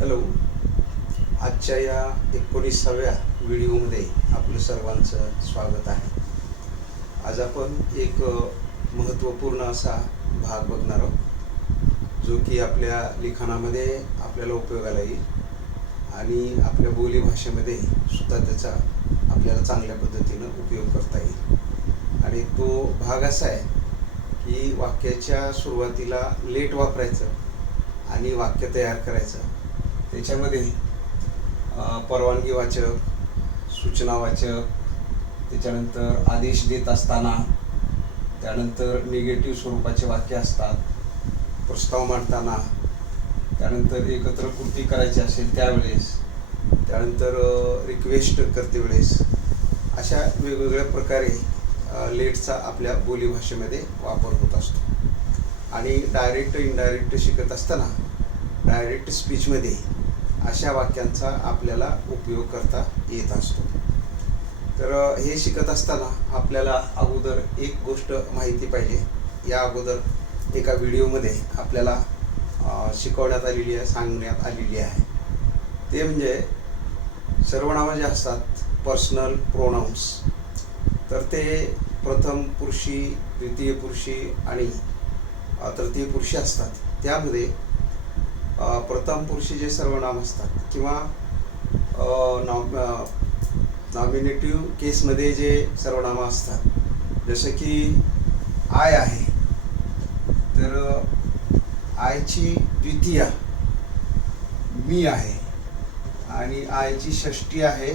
Hello. आजच्या या 19व्या व्हिडिओमध्ये आपलं सर्वांचं स्वागत आहे. आज आपण एक महत्त्वपूर्ण असा भाग बघणार आहोत, जो की आपल्या लिखाणामध्ये आपल्याला उपयोगाला येईल आणि आपल्या बोलीभाषेमध्ये सुद्धा त्याचा आपल्याला चांगल्या पद्धतीनं उपयोग करता येईल. आणि तो भाग असा आहे की वाक्याच्या सुरुवातीला लेट वापरायचं आणि वाक्य तयार करायचं. त्याच्यामध्ये परवानगीवाचक, सूचनावाचक, त्याच्यानंतर आदेश देत असताना, त्यानंतर निगेटिव्ह स्वरूपाचे वाक्य असतात, प्रस्ताव मांडताना, त्यानंतर एकत्र कृती करायची असेल त्यावेळेस, त्यानंतर रिक्वेस्ट करते वेळेस, अशा वेगवेगळ्या प्रकारे लेटचा आपल्या बोलीभाषेमध्ये वापर होत असतो. आणि डायरेक्ट इनडायरेक्ट शिकत असताना डायरेक्ट स्पीचमध्ये अशा वाक्यांचा आपल्याला उपयोग करता येत असतो. तर हे शिकत असताना आपल्याला अगोदर एक गोष्ट माहिती पाहिजे. या अगोदर एका व्हिडिओमध्ये आपल्याला शिकवण्यात आलेली आहे, सांगण्यात आलेली आहे. ते म्हणजे सर्वनामं जे असतात, पर्सनल प्रोनाउन्स, तर ते प्रथम पुरुषी, द्वितीय पुरुषी आणि तृतीय पुरुषी असतात. त्यामध्ये प्रथम पुरुषी जे सर्वनाम असतात किंवा नॉमिनेटिव्ह केसमध्ये जे सर्वनामं असतात, जसं की आय आहे, तर आयची द्वितीया मी आहे आणि आयची षष्टी आहे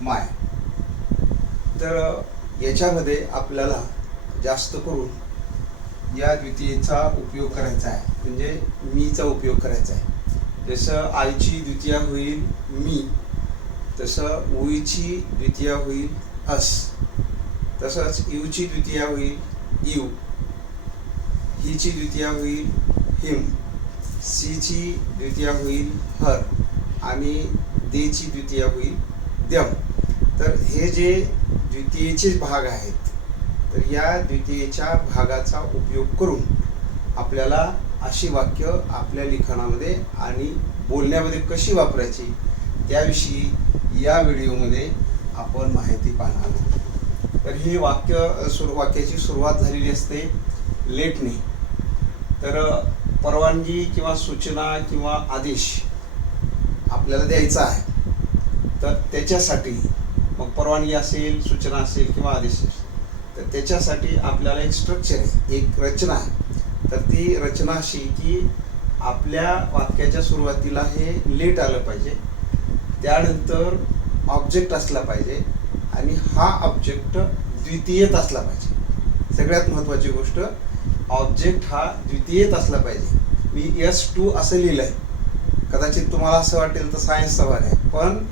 माय. तर याच्यामध्ये आपल्याला जास्त करून या द्वितीयेचा उपयोग करायचा आहे, म्हणजे मीचा उपयोग करायचा आहे. जसं आईची द्वितीया होईल मी, तसं उईची द्वितीया होईल अस, तसंच यूची द्वितीया होईल यू, हीची द्वितीया होईल हिम, सीची द्वितीया होईल हर आणि देची द्वितीया होईल देम. तर हे जे द्वितीयेचे भाग आहेत, तर या द्वितीयेच्या भागाचा उपयोग करून आपल्याला अशी वाक्य आपल्या लिखाणामध्ये आणि बोलण्यामध्ये कशी वापरायची त्याविषयी या व्हिडिओमध्ये आपण माहिती पाहणार आहोत. तर ही वाक्याची सुरुवात झालेली असते लेटने. तर परवानगी किंवा सूचना किंवा आदेश आपल्याला द्यायचा आहे, तर त्याच्यासाठी मग परवानगी असेल, सूचना असेल किंवा आदेश असेल, तर त्याच्यासाठी आपल्याला एक स्ट्रक्चर आहे, एक रचना आहे. तर ती रचना अशी की आपल्या वाक्याच्या सुरुवातीला हे लेट आलं पाहिजे, त्यानंतर ऑब्जेक्ट असला पाहिजे आणि हा ऑब्जेक्ट द्वितीयेत असला पाहिजे. सगळ्यात महत्त्वाची गोष्ट, ऑब्जेक्ट हा द्वितीयेत असला पाहिजे. मी S2 असं लिहिलं आहे, कदाचित तुम्हाला असं वाटेल तर सायन्सचा भाग आहे, पण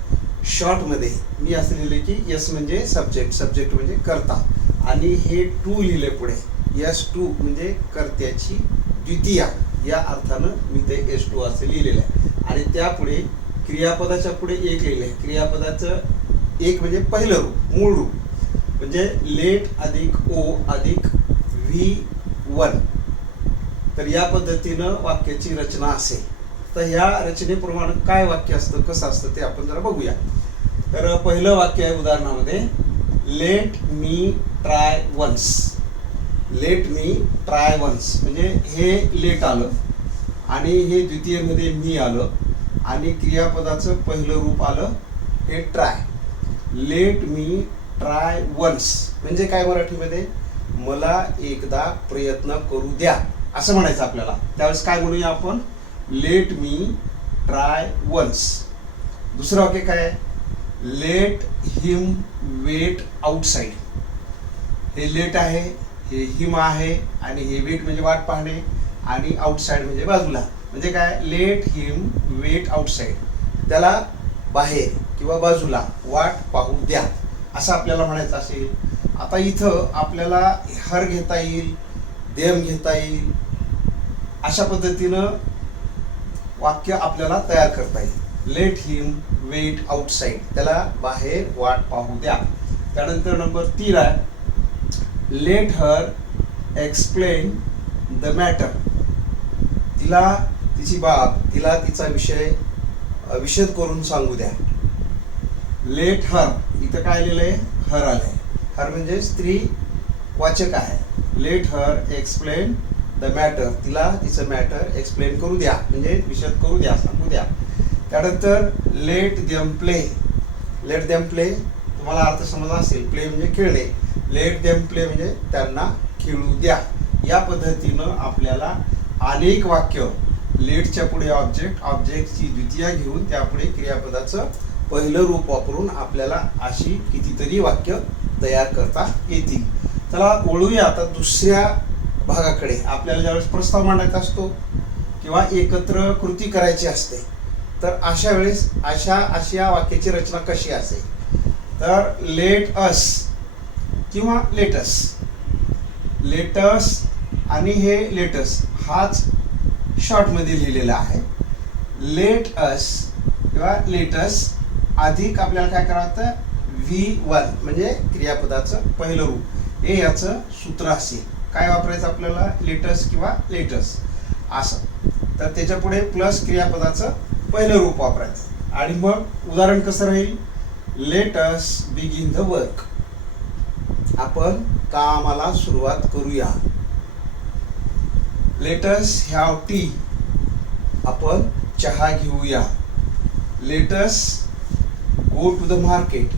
शॉर्टमध्ये मी असं लिहिलं की S म्हणजे सब्जेक्ट, सब्जेक्ट म्हणजे कर्ता, आणि हे 2 लिहिले पुढे. S2 म्हणजे कर्त्याची द्वितीया, या अर्थानं मी ते S2 असं लिहिलेलं आहे. आणि त्यापुढे क्रियापदाच्या पुढे एक लिहिलं आहे. क्रियापदाचं एक म्हणजे पहिलं रूप, मूळ रूप, म्हणजे लेट अधिक O अधिक V1. तर या पद्धतीनं वाक्याची रचना असेल. तर ह्या रचनेप्रमाणे काय वाक्य असतं, कसं असतं ते आपण जरा बघूया. तर पहिलं वाक्य आहे उदाहरणामध्ये, let me try once. Let me try once म्हणजे हे लेट आलं आणि हे द्वितीयमध्ये मी आलं आणि क्रियापदाचं पहिलं रूप आलं हे try. Let me try once म्हणजे काय मराठीमध्ये, मला एकदा प्रयत्न करू द्या असं म्हणायचं आपल्याला. त्यावेळेस काय म्हणूया आपण, लेट मी ट्राय वन्स. दुसरं वाक्य काय आहे, लेट हिम वेट आउटसाइड. हे लेट आहे, हे हिम आहे आणि हे वेट म्हणजे वाट पाहणे आणि आउटसाइड म्हणजे बाजूला. म्हणजे काय, लेट हिम वेट आउटसाइड, त्याला बाहेर किंवा बाजूला वाट पाहू द्या असं आपल्याला म्हणायचं असेल. आता इथं आपल्याला हर घेता येईल, देम घेता येईल, अशा पद्धतीनं वाक्य आपल्याला तयार करता येईल. लेट हिम वेट आउटसाइड, त्याला बाहेर वाट पाहू द्या. त्यानंतर नंबर 3 आहे, let her explain the matter. तिला तिची बाब, तिला तिचा विषय विशद करून सांगू द्या. लेट हर, इथं काय लिहिलंय? हर आलंय. हर म्हणजे स्त्री वाचक आहे. Let her explain the matter, तिला तिचं मॅटर एक्सप्लेन करू द्या, म्हणजे विशद करू द्या, सांगू द्या. त्यानंतर let them play. Let them play, तुम्हाला अर्थ समजला असेल. प्ले म्हणजे खेळणे. लेट देम प्ले म्हणजे त्यांना खेळू द्या. या पद्धतीनं आपल्याला अनेक वाक्य लेटच्या पुढे ऑब्जेक्ट, ऑब्जेक्टची द्वितीया घेऊन त्यापुढे क्रियापदाचं पहिलं रूप वापरून आपल्याला अशी कितीतरी वाक्य तयार करता येतील. चला वळूया आता दुसऱ्या भागाकडे. आपल्याला ज्यावेळेस प्रस्ताव मांडायचा असतो किंवा एकत्र कृती करायची असते, तर अशा वेळेस अशी या वाक्याची रचना कशी असेल? तर लेट अस किंवा लेटस. लेटस आणि हे लेटस हाच शॉर्टमध्ये लिहिलेला आहे. लेट अस किंवा लेटस अधिक आपल्याला काय करावं? V1 म्हणजे क्रियापदाचं पहिलं रूप, हे याचं सूत्र असेल. काय वापरायचं आपल्याला? लेटस किंवा लेटस असं. तर त्याच्या पुढे प्लस क्रियापदाचं पहिलं रूप वापरायचं. आणि मग उदाहरण कसं राहील? Let us begin the work, आपण कामाला सुरुवात करूया. लेट अस हॅव टी, आपण चहा घेऊया. Let us go to the market,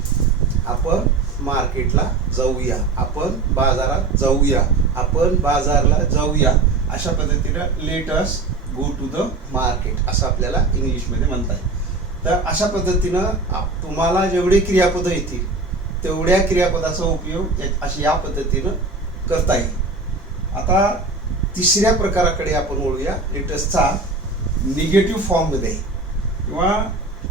आपण मार्केटला जाऊया, आपण बाजारात जाऊया, आपण बाजारला जाऊया. अशा पद्धतीनं let us go to the market असं आपल्याला इंग्लिशमध्ये म्हणता येईल. तर अशा पद्धतीनं तुम्हाला जेवढे क्रियापदं येतील तेवढ्या क्रियापदाचा उपयोग अशी या पद्धतीनं करता येईल. आता तिसऱ्या प्रकाराकडे आपण वळूया. लेटसचा निगेटिव्ह फॉर्ममध्ये किंवा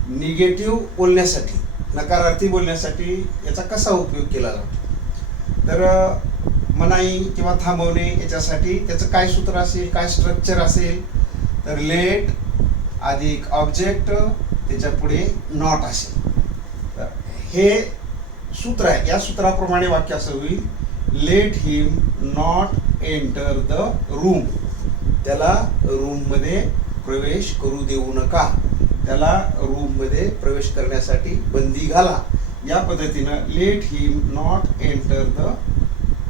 निगेटिव्ह बोलण्यासाठी, नकारार्थी बोलण्यासाठी याचा कसा उपयोग केला जातो? तर मनाई किंवा थांबवणे याच्यासाठी त्याचं काय सूत्र असेल, काय स्ट्रक्चर असेल? तर लेट अधिक ऑब्जेक्ट, त्याच्या पुढे नॉट असेल. तर हे सूत्र आहे. या सूत्राप्रमाणे वाक्य असं होईल: let him not enter the room, त्याला रूममध्ये प्रवेश करू देऊ नका, त्याला रूममध्ये प्रवेश करण्यासाठी बंदी घाला. या पद्धतीनं let him not enter the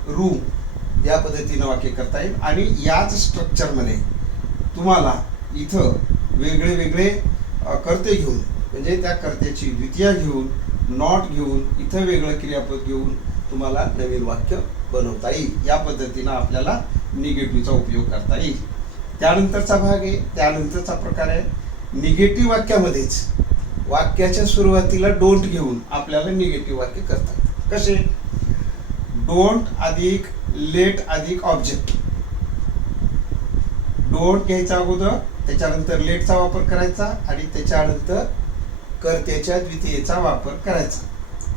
room या पद्धतीनं वाक्य करता येईल. आणि याच स्ट्रक्चरमध्ये तुम्हाला इथं वेगळे वेगळे कर्ते घेऊन, म्हणजे त्या कर्त्याची द्वितीया घेऊन, नॉट घेऊन, इथं वेगळं क्रियापद घेऊन तुम्हाला नवीन वाक्य बनवता येईल. या पद्धतीनं आपल्याला निगेटिव्हचा उपयोग करता येईल. त्यानंतरचा भाग आहे, त्यानंतरचा प्रकार आहे निगेटिव्ह वाक्यामध्येच वाक्याच्या सुरुवातीला डोंट घेऊन आपल्याला निगेटिव्ह वाक्य करतात. कसे? डोंट अधिक लेट अधिक ऑब्जेक्ट. डोंट घ्यायचा अगोदर, त्याच्यानंतर लेटचा वापर करायचा आणि त्याच्यानंतर कर्त्याच्या द्वितीयेचा वापर करायचा.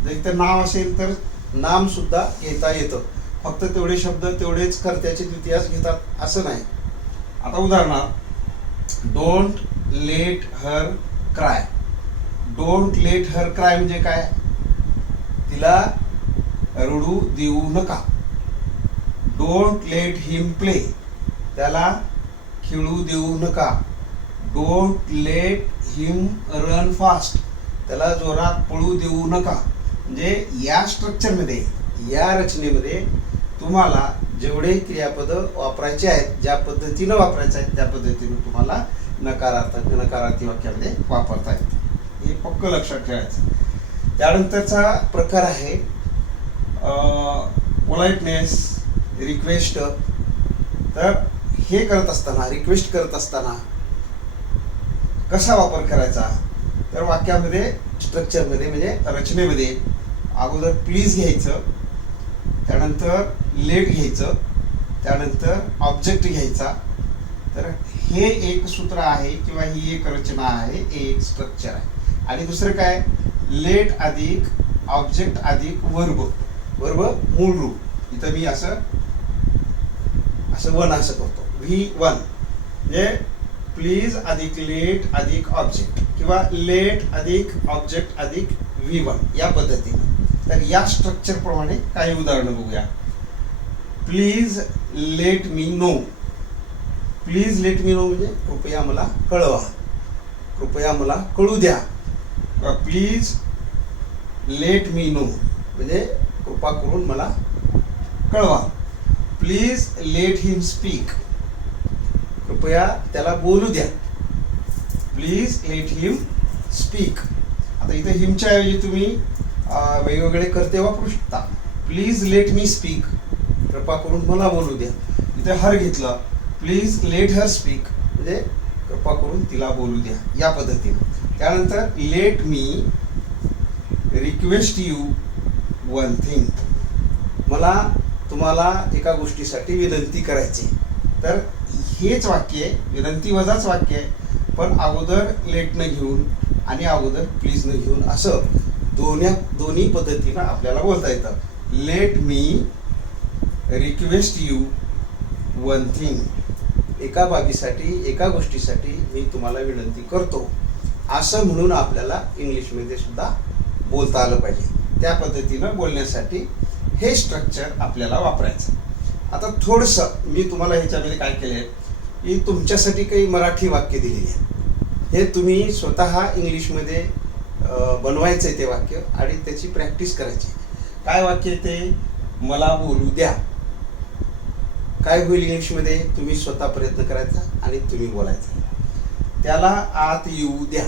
जर इथं नाव असेल तर नाम सुद्धा घेता येतं, फक्त तेवढे शब्द तेवढेच कर्त्याची द्वितीयाच घेतात असं नाही. आता उदाहरणार्थ don't let her cry. Don't let her cry म्हणजे काय? तिला रडू देऊ नका. डोंट लेट हिम प्ले, त्याला खेळू देऊ नका. Don't let him run fast, त्याला जोरात पळू देऊ नका. म्हणजे या स्ट्रक्चरमध्ये, या रचनेमध्ये तुम्हाला जेवढे क्रियापद वापरायचे आहेत, ज्या पद्धतीनं वापरायचे आहेत त्या पद्धतीनं तुम्हाला नकारार्थी वाक्यामध्ये वापरता येते. हे पक्क लक्षात ठेवायचं. त्यानंतरचा प्रकार आहे पोलाइटनेस, रिक्वेस्ट. तर हे करत असताना, रिक्वेस्ट करत असताना कसा वापर करायचा? तर वाक्यामध्ये स्ट्रक्चरमध्ये म्हणजे रचनेमध्ये अगोदर प्लीज घ्यायचं, त्यानंतर लेट घ्यायचं, त्यानंतर ऑब्जेक्ट घ्यायचा. तर हे एक सूत्र आहे किंवा ही एक रचना आहे, एक स्ट्रक्चर आहे. आणि दुसरं काय? लेट अधिक ऑब्जेक्ट अधिक वर्ब. वर्ब मूळ रूप. इथं मी असं वन असं करतो, V1 म्हणजे प्लीज अधिक लेट अधिक ऑब्जेक्ट किंवा लेट अधिक ऑब्जेक्ट अधिक V1 या पद्धतीनं. तर या स्ट्रक्चर प्रमाणे काही उदाहरणं बघूया. Please let me know. Please let me know म्हणजे कृपया मला कळवा, कृपया मला कळू द्या. प्लीज लेट मी नो म्हणजे कृपा करून मला कळवा. प्लीज लेट हिम स्पीक, कृपया त्याला बोलू द्या. Please let him speak. आता इथे हिमच्या ऐवजी तुम्ही वेगवेगळे कर्ते वापरू शकता. प्लीज लेट मी स्पीक, कृपा करून मला बोलू द्या. इथे हर घेतलं, प्लीज लेट हर स्पीक म्हणजे कृपा करून तिला बोलू द्या, या पद्धतीने. त्यानंतर let me request you one thing, मला तुम्हाला एका गोष्टीसाठी विनंती करायची. तर हेच वाक्य आहे, विनंती वजाच वाक्य आहे, पण अगोदर लेट न घेऊन आणि अगोदर प्लीज न घेऊन असं दोन्ही पद्धतीनं आपल्याला बोलता येतं. Let me request you one thing, एका बाबीसाठी एका गोष्टीसाठी मी तुम्हाला विनंती करतो, असं म्हणून आपल्याला इंग्लिशमध्ये सुद्धा बोलता आलं पाहिजे. त्या पद्धतीनं बोलण्यासाठी हे स्ट्रक्चर आपल्याला वापरायचं. आता थोडंसं मी तुम्हाला ह्याच्यामध्ये काय केलं आहे की तुमच्यासाठी काही मराठी वाक्य दिलेली आहे. हे तुम्ही स्वतः इंग्लिशमध्ये बनवायचं आहे ते वाक्य आणि त्याची प्रॅक्टिस करायची. काय वाक्य ते, मला बोलू द्या. काय होईल इंग्लिशमध्ये, तुम्ही स्वतः प्रयत्न करायचा आणि तुम्ही बोलायचं. त्याला आत येऊ द्या,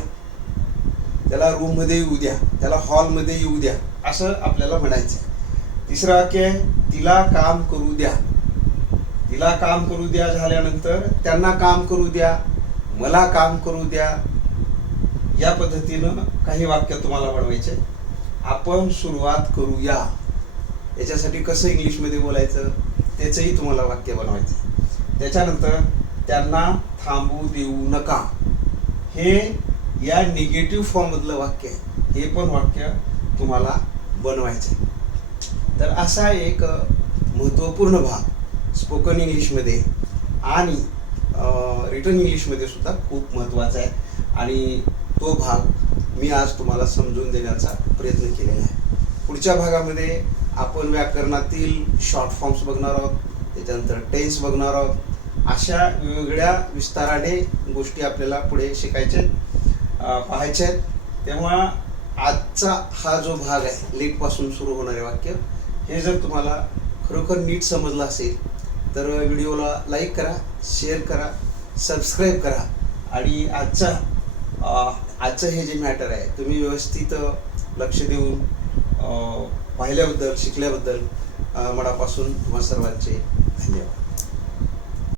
त्याला रूममध्ये येऊ द्या, त्याला हॉलमध्ये येऊ द्या, असं आपल्याला म्हणायचं. तिसरं वाक्य आहे, तिला काम करू द्या. तिला काम करू द्या झाल्यानंतर त्यांना काम करू द्या, मला काम करू द्या. या पद्धतीनं काही वाक्य तुम्हाला बनवायचे. आपण सुरुवात करूया, याच्यासाठी कसं इंग्लिशमध्ये बोलायचं त्याचंही तुम्हाला वाक्य बनवायचं. त्याच्यानंतर त्यांना थांबू देऊ नका, हे या निगेटिव्ह फॉर्ममधलं वाक्य आहे, हे पण वाक्य तुम्हाला बनवायचं. तर असा एक महत्त्वपूर्ण भाग स्पोकन इंग्लिशमध्ये आणि रिटन इंग्लिशमध्ये सुद्धा खूप महत्त्वाचा आहे आणि तो भाग मी आज तुम्हाला समजून देण्याचा प्रयत्न केलेला आहे. पुढच्या भागामध्ये आपण व्याकरणातील शॉर्ट फॉर्म्स बघणार आहोत, त्याच्यानंतर टेन्स बघणार आहोत. अशा वेगवेगळ्या विस्ताराने गोष्टी आपल्याला पुढे शिकायच्या पाहायच्या आहेत. तेव्हा आजचा हा जो भाग आहे लेटपासून सुरू होणारे वाक्य, हे जर तुम्हाला खरोखर नीट समजलं असेल तर व्हिडिओला लाईक करा, शेअर करा, सबस्क्राईब करा आणि आजचं हे जे मॅटर आहे तुम्ही व्यवस्थित लक्ष देऊन पाहिल्याबद्दल, शिकल्याबद्दल मनापासून तुम्हा सर्वांचे धन्यवाद.